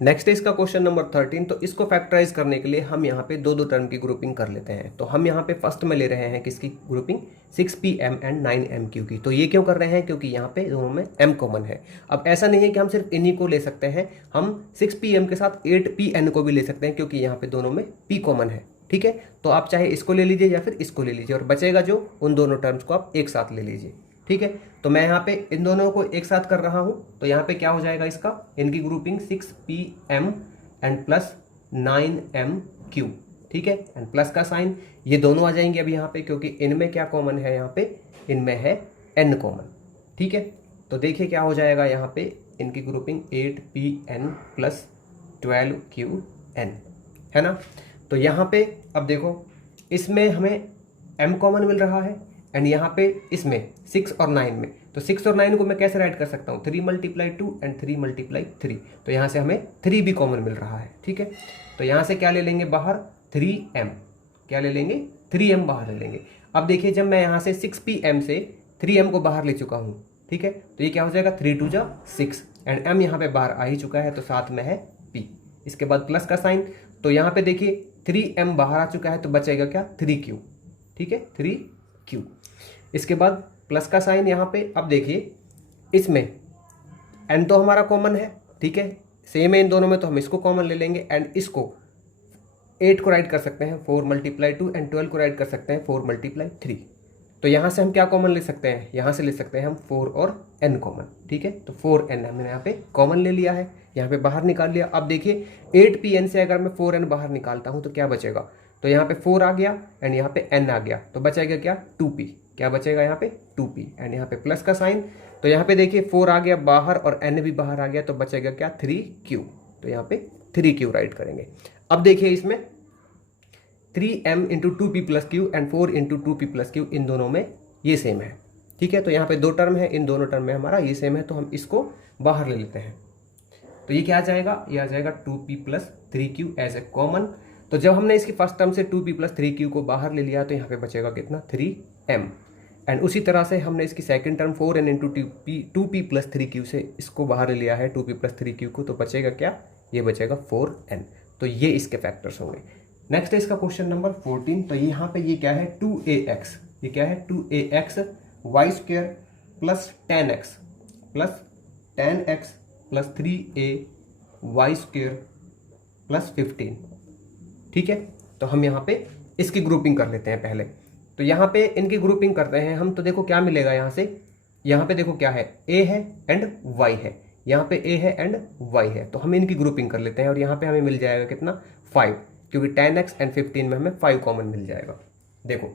Next है इसका question number 13। तो इसको फैक्टराइज करने के लिए हम यहाँ पे दो दो टर्म की ग्रुपिंग कर लेते हैं। तो हम यहाँ पे फर्स्ट में ले रहे हैं किसकी ग्रुपिंग, 6pm एंड 9mq की। तो ये क्यों कर रहे हैं, क्योंकि यहाँ पे दोनों में m कॉमन है। अब ऐसा नहीं है कि हम सिर्फ इन्हीं को ले सकते हैं, हम 6pm के साथ 8pn को भी ले सकते हैं, क्योंकि यहाँ पे दोनों में p कॉमन है। ठीक है, तो आप चाहे इसको ले लीजिए या फिर इसको ले लीजिए, और बचेगा जो उन दोनों टर्म्स को आप एक साथ ले लीजिए। ठीक है, तो मैं यहाँ पे इन दोनों को एक साथ कर रहा हूँ। तो यहाँ पे क्या हो जाएगा इसका, इनकी grouping 6pm and plus 9mq। ठीक है, एंड प्लस का साइन, ये दोनों आ जाएंगे अभी यहाँ पे, क्योंकि इनमें क्या कॉमन है, यहाँ पे इनमें है n कॉमन। ठीक है, तो देखिए क्या हो जाएगा यहाँ पे, इनकी ग्रुपिंग 8pn प्लस 12qn है ना। तो यहाँ पे अब देखो, इसमें हमें m कॉमन मिल रहा है, एंड यहाँ पे इसमें 6 और 9 में, तो 6 और 9 को मैं कैसे राइट कर सकता हूँ, 3 × 2 एंड 3 × 3। तो यहाँ से हमें 3 भी कॉमन मिल रहा है। ठीक है, तो यहाँ से क्या ले लेंगे बाहर, 3m, क्या ले लेंगे, 3m बाहर ले लेंगे। अब देखिए, जब मैं यहाँ से 6pm से 3m को बाहर ले चुका हूँ, ठीक है, तो ये क्या हो जाएगा, 3 × 2 = 6, एंड m यहाँ पे बाहर आ ही चुका है, तो साथ में है p। इसके बाद प्लस का साइन, तो यहाँ पे देखिए 3m बाहर आ चुका है, तो बचेगा क्या, 3q। ठीक है, 3q। इसके बाद प्लस का साइन यहाँ पे। अब देखिए, इसमें n तो हमारा कॉमन है, ठीक है, सेम है इन दोनों में, तो हम इसको कॉमन ले लेंगे, एंड इसको 8 को राइट कर सकते हैं 4 × 2, एंड 12 को राइट कर सकते हैं 4 × 3। तो यहाँ से हम क्या कॉमन ले सकते हैं, यहाँ से ले सकते हैं हम 4 और n कॉमन। ठीक है, तो 4n हमने यहाँ पे कॉमन ले लिया है, यहाँ पे बाहर निकाल लिया। अब देखिए 8pn से अगर मैं 4n बाहर निकालता हूँ तो क्या बचेगा, तो यहाँ पे 4 आ गया एंड यहाँ पे n आ गया, तो बचेगा क्या, 2p। क्या बचेगा यहाँ पे, 2p, एंड यहाँ पे प्लस का साइन, तो यहाँ पे देखिए 4 आ गया बाहर और n भी बाहर आ गया, तो बचेगा क्या, 3q। तो यहाँ पे 3q राइट करेंगे। अब देखिए इसमें 3m × 2p + q and 4 × 2p + q, इन दोनों में ये सेम है। ठीक है, तो यहाँ पे दो टर्म है, इन दोनों टर्म में हमारा ये सेम है, तो हम इसको बाहर ले लेते हैं। तो ये क्या आ जाएगा, ये आ जाएगा 2p + 3q as a common. तो जब हमने इसकी फर्स्ट टर्म से 2p + 3q को बाहर ले लिया, तो यहाँ पे बचेगा कितना, 3m। एंड उसी तरह से हमने इसकी second term 4n × 2p + 3q से इसको बाहर ले लिया है 2p + 3q को, तो बचेगा क्या, ये बचेगा 4n। तो ये इसके फैक्टर्स होंगे। नेक्स्ट है इसका क्वेश्चन नंबर 14। तो यहाँ पे ये क्या है, 2ax, ये क्या है, 2ax y² + 10x + 3a y² + 15। ठीक है, तो हम यहाँ पे इसकी ग्रुपिंग कर लेते हैं पहले। तो यहाँ पे इनकी ग्रुपिंग करते हैं हम, तो देखो क्या मिलेगा यहाँ से, यहाँ पे देखो क्या है, a है एंड y है, यहाँ पे a है एंड y है, तो हम इनकी ग्रुपिंग कर लेते हैं, और यहाँ पे हमें मिल जाएगा कितना, 5, क्योंकि 10x एंड 15 में हमें 5 कॉमन मिल जाएगा। देखो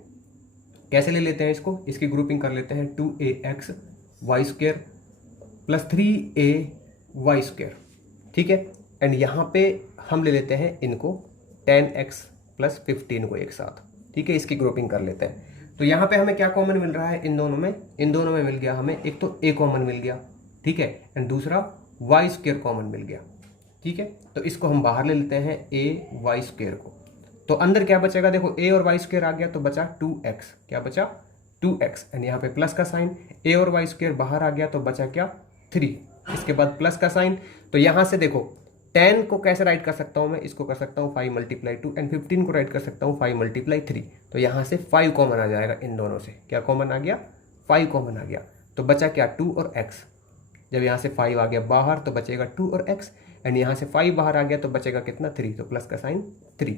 कैसे ले लेते हैं इसको, इसकी ग्रुपिंग कर लेते हैं, 2ax y² + 3a y²। ठीक है, एंड यहाँ पे हम ले लेते हैं इनको 10x + 15 को एक साथ। ठीक है, इसकी ग्रुपिंग कर लेते हैं। तो यहाँ पे हमें क्या कॉमन मिल रहा है इन दोनों में, इन दोनों में मिल गया हमें, एक तो a कॉमन मिल गया, ठीक है, एंड दूसरा y² कॉमन मिल गया। ठीक है, तो इसको हम बाहर ले लेते हैं a y² को। तो अंदर क्या बचेगा, देखो a और y² आ गया, तो बचा 2x, क्या बचा, 2x, एंड यहाँ पे प्लस का साइन, a और y² बाहर आ गया, तो बचा क्या, 3। इसके बाद प्लस का साइन, तो यहाँ से देखो 10 को कैसे राइट कर सकता हूँ मैं, इसको कर सकता हूँ 5 × 2, एंड 15 को राइट कर सकता हूँ 5 × 3। तो यहाँ से 5 कॉमन आ जाएगा इन दोनों से, क्या कॉमन आ गया, 5 कॉमन आ गया। तो बचा क्या, 2 और x। जब यहाँ से 5 आ गया बाहर, तो बचेगा 2 और x, एंड यहाँ से 5 बाहर आ गया, तो बचेगा कितना, 3, तो प्लस का साइन 3।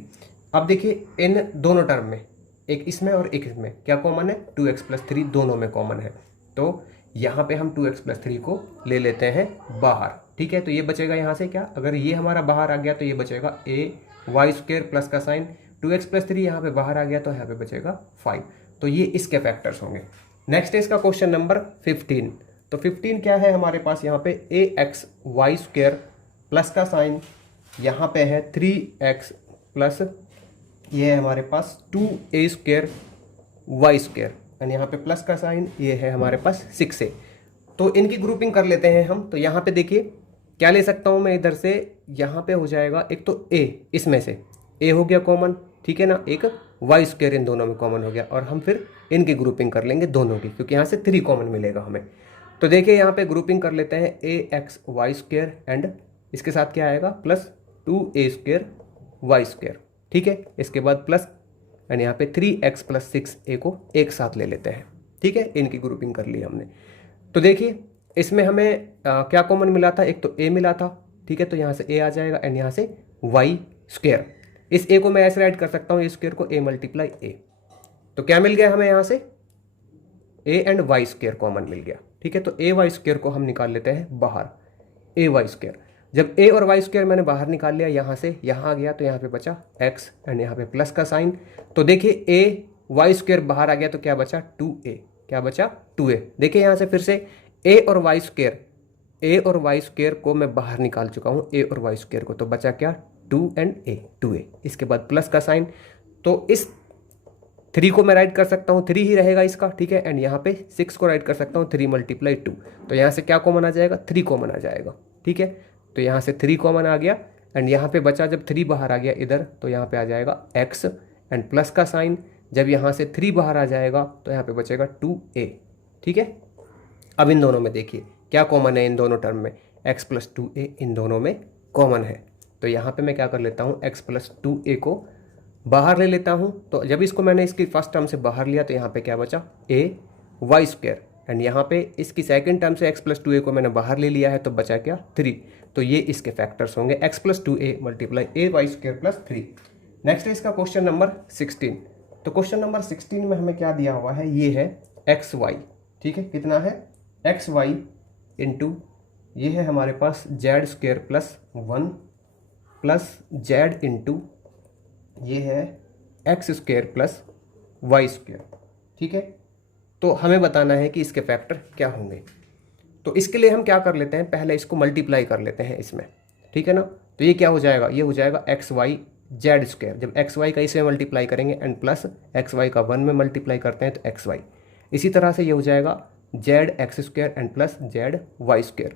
अब देखिए इन दोनों टर्म में, एक इसमें और एक इसमें क्या कॉमन है, 2x + 3 दोनों में कॉमन है, तो यहाँ पे हम 2x + 3 को ले लेते हैं बाहर। ठीक है, तो ये बचेगा यहाँ से क्या, अगर ये हमारा बाहर आ गया, तो ये बचेगा a y² प्लस का साइन, 2x + 3 यहाँ पे बाहर आ गया, तो यहाँ पे बचेगा 5। तो ये इसके फैक्टर्स होंगे। नेक्स्ट है इसका क्वेश्चन नंबर 15। तो 15 क्या है हमारे पास, यहाँ पे ax y² प्लस का साइन, यहाँ पे है 3x प्लस ये है हमारे पास 2a² y², एंड यहाँ पे प्लस का साइन, ये है हमारे पास 6a। तो इनकी ग्रुपिंग कर लेते हैं हम। तो यहाँ पे देखिए क्या ले सकता हूँ मैं इधर से, यहाँ पे हो जाएगा एक तो a, इसमें से a हो गया कॉमन, ठीक है ना, एक y² इन दोनों में कॉमन हो गया, और हम फिर इनकी ग्रुपिंग कर लेंगे दोनों की, क्योंकि यहाँ से 3 कॉमन मिलेगा हमें। तो देखिए यहाँ पे ग्रुपिंग कर लेते हैं ax y² एंड इसके साथ क्या आएगा प्लस 2a² y², ठीक है। इसके बाद प्लस एंड यहाँ पे 3x + 6a को एक साथ ले लेते हैं, ठीक है। इनकी ग्रुपिंग कर ली हमने। तो देखिए इसमें हमें क्या कॉमन मिला था, एक तो a मिला था, ठीक है। तो यहाँ से a आ जाएगा एंड यहाँ से y²। इस a को मैं ऐसे राइट कर सकता हूँ, a² को a × a। तो क्या मिल गया हमें यहाँ से, a एंड y² कॉमन मिल गया, ठीक है। तो ay² को हम निकाल लेते हैं बाहर, ay²। जब a और y² मैंने बाहर निकाल लिया, यहाँ से यहाँ आ गया तो यहाँ पे बचा x एंड यहाँ पे प्लस का साइन। तो देखिए a y² बाहर आ गया तो क्या बचा 2a, क्या बचा 2a। देखिए यहाँ से फिर से a और y² को मैं बाहर निकाल चुका हूँ, a और y² को, तो बचा क्या 2 एंड a, 2a। इसके बाद प्लस का साइन, तो इस 3 को मैं राइट कर सकता हूँ, 3 ही रहेगा इसका, ठीक है। एंड यहाँ पे 6 को राइट कर सकता हूँ 3 × 2। तो यहाँ से क्या कॉमन आ जाएगा, 3 कॉमन आ जाएगा, ठीक है। तो यहाँ से 3 कॉमन आ गया एंड यहाँ पे बचा, जब 3 बाहर आ गया इधर तो यहाँ पे आ जाएगा x एंड प्लस का साइन। जब यहाँ से 3 बाहर आ जाएगा तो यहाँ पे बचेगा 2a, ठीक है। अब इन दोनों में देखिए क्या कॉमन है, इन दोनों टर्म में x + 2a इन दोनों में कॉमन है। तो यहाँ पे मैं क्या कर लेता हूँ, x + 2a को बाहर ले लेता हूँ। तो जब इसको मैंने इसकी फर्स्ट टर्म से बाहर लिया तो यहाँ पे क्या बचा a y² एंड यहाँ पे इसकी सेकंड टर्म से x + 2a को मैंने बाहर ले लिया है तो बचा क्या 3। तो ये इसके फैक्टर्स होंगे, x + 2a × a y² + 3। Next है इसका क्वेश्चन नंबर 16। तो क्वेश्चन नंबर 16 में हमें क्या दिया हुआ है, ये है xy, ठीक है। कितना है xy इंटू ये है हमारे पास z² + 1 प्लस z इंटू ये है x² + y², ठीक है। तो हमें बताना है कि इसके फैक्टर क्या होंगे। तो इसके लिए हम क्या कर लेते हैं, पहले इसको मल्टीप्लाई कर लेते हैं इसमें, ठीक है ना। तो ये क्या हो जाएगा, ये हो जाएगा xy z²। जब xy का इसमें मल्टीप्लाई करेंगे एंड प्लस xy का 1 में मल्टीप्लाई करते हैं तो xy। इसी तरह से ये हो जाएगा zx² एंड प्लस zy²।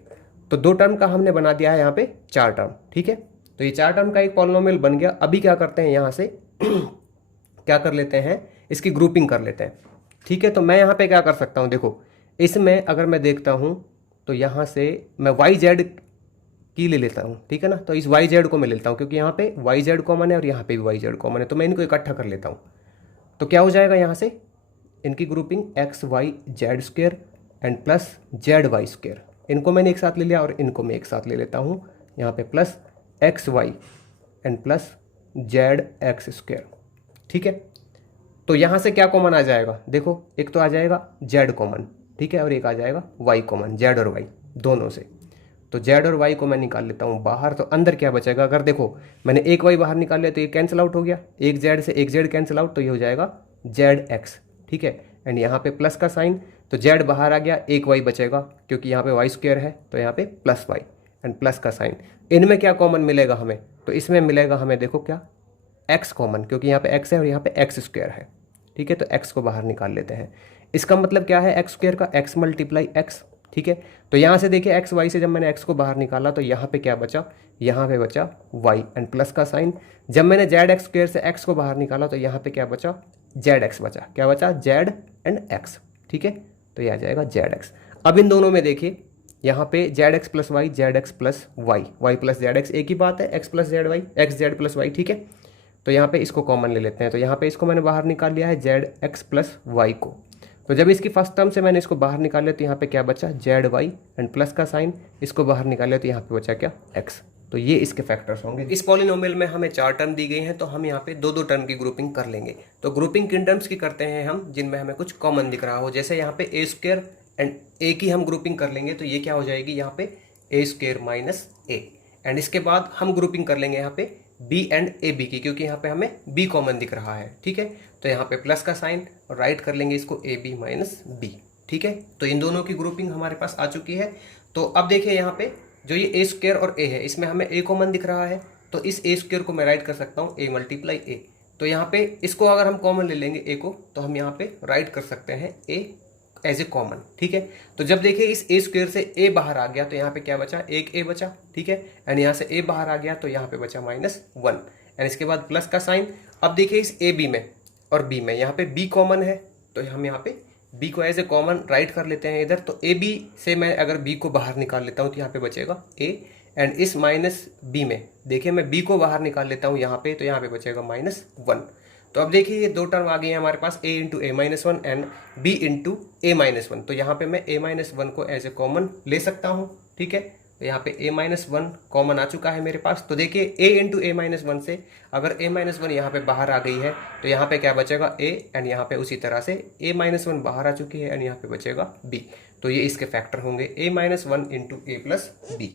तो 2 टर्म का हमने बना दिया है यहाँ पे 4 टर्म, ठीक है। तो ये 4 टर्म का एक पॉलिनोमियल बन गया। अभी क्या करते हैं, यहाँ से क्या कर लेते हैं, इसकी ग्रुपिंग कर लेते हैं, ठीक है। तो मैं यहाँ पे क्या कर सकता हूँ, देखो इसमें अगर मैं देखता हूँ तो यहाँ से मैं yz की ले लेता हूँ, ठीक है ना। तो इस yz को मैं लेता हूँ क्योंकि यहाँ पे yz कॉमन है और यहाँ पे भी yz कॉमन है, तो मैं इनको इकट्ठा कर लेता हूँ। तो क्या हो जाएगा यहाँ से इनकी grouping xy z² and plus zy²। इनको मैंने एक साथ ले लिया और इनको मैं एक साथ ले लेता हूँ, यहाँ पे plus xy and plus zx², ठीक है। तो यहाँ से क्या कॉमन आ जाएगा, देखो एक तो आ जाएगा z कॉमन, ठीक है, और एक आ जाएगा y कॉमन, z और y दोनों से। तो z और y को मैं निकाल लेता हूँ बाहर। तो अंदर क्या बचेगा, अगर देखो मैंने एक y बाहर निकाल लिया तो ये कैंसिल आउट हो गया, एक z से एक z कैंसिल आउट, तो ये हो जाएगा zx, ठीक है। एंड यहाँ पे प्लस का साइन, तो z बाहर आ गया, एक y बचेगा क्योंकि यहाँ पे y² है तो यहाँ पे प्लस y एंड प्लस का साइन। इनमें क्या कॉमन मिलेगा हमें, तो इसमें मिलेगा हमें देखो क्या x कॉमन, क्योंकि यहाँ पे x है और यहाँ पे x² है, ठीक है। तो x को बाहर निकाल लेते हैं। इसका मतलब क्या है x² का, x × x, ठीक है। तो यहाँ से देखिए x y से जब मैंने x को बाहर निकाला तो यहाँ पे क्या बचा, यहाँ पे बचा y एंड प्लस का साइन। जब मैंने zx² से x को बाहर निकाला तो यहाँ पे क्या बचा, zx बचा, क्या बचा z एंड x, ठीक है। तो ये आ जाएगा zx। अब इन दोनों में देखिए यहाँ पे zx + y, zx + y, y + zx एक ही बात है, x + zy, x z + y, ठीक है। तो यहाँ पे इसको कॉमन ले लेते हैं। तो यहाँ पे इसको मैंने बाहर निकाल लिया है zx + y को। तो जब इसकी फर्स्ट टर्म से मैंने इसको बाहर निकाल लिया तो यहाँ पे क्या बचा zy एंड प्लस का साइन, इसको बाहर निकाल लिया तो यहाँ पे बचा क्या x। तो ये इसके फैक्टर्स होंगे। इस पॉलिनोमियल में हमें 4 टर्म दी गई हैं तो हम यहाँ पे 2-2 टर्म की ग्रुपिंग कर लेंगे। तो ग्रुपिंग किन टर्म्स की करते हैं हम, जिनमें हमें कुछ कॉमन दिख रहा हो। जैसे यहाँ पे a² एंड a की हम ग्रुपिंग कर लेंगे तो ये क्या हो जाएगी यहाँ पे a² - a। एंड इसके बाद हम ग्रुपिंग कर लेंगे यहाँ पे b एंड ab की, क्योंकि यहाँ पे हमें b कॉमन दिख रहा है, ठीक है। तो यहाँ पे प्लस का साइन और राइट कर लेंगे इसको ab - b, ठीक है। तो इन दोनों की ग्रुपिंग हमारे पास आ चुकी है। तो अब देखिए यहाँ पे जो ये a² और a है इसमें हमें a कॉमन दिख रहा है, तो इस a² को मैं राइट कर सकता हूँ a × a। तो यहाँ पे इसको अगर हम कॉमन ले लेंगे a को, तो हम यहाँ पे राइट कर सकते हैं a एज ए कॉमन, ठीक है। तो जब देखिए इस a² से a बाहर आ गया तो यहाँ पे क्या बचा, एक a बचा, ठीक है। एंड यहाँ से a बाहर आ गया तो यहाँ पे बचा -1 एंड इसके बाद प्लस का साइन। अब देखिए इस ab में और b में यहाँ पे b कॉमन है तो हम यहाँ पे b को एज ए कॉमन राइट कर लेते हैं इधर। तो ab से मैं अगर b को बाहर निकाल लेता हूँ तो यहाँ पे बचेगा a एंड इस माइनस बी में देखिए मैं बी को बाहर निकाल लेता हूँ यहाँ पे, तो यहाँ पे बचेगा -1। तो अब देखिए ये दो टर्म आ गई है हमारे पास, a into A minus one and b into A minus one. तो यहाँ पे मैं a माइनस वन को एज ए कॉमन ले सकता हूँ, ठीक है। तो यहाँ पे a माइनस वन कॉमन आ चुका है मेरे पास। तो देखिए a into A minus one से अगर a माइनस वन यहाँ पे बाहर आ गई है तो यहाँ पे क्या बचेगा a, एंड यहाँ पे उसी तरह से a माइनस वन बाहर आ चुकी है एंड यहाँ पे बचेगा b। तो ये इसके फैक्टर होंगे a minus one into A plus B.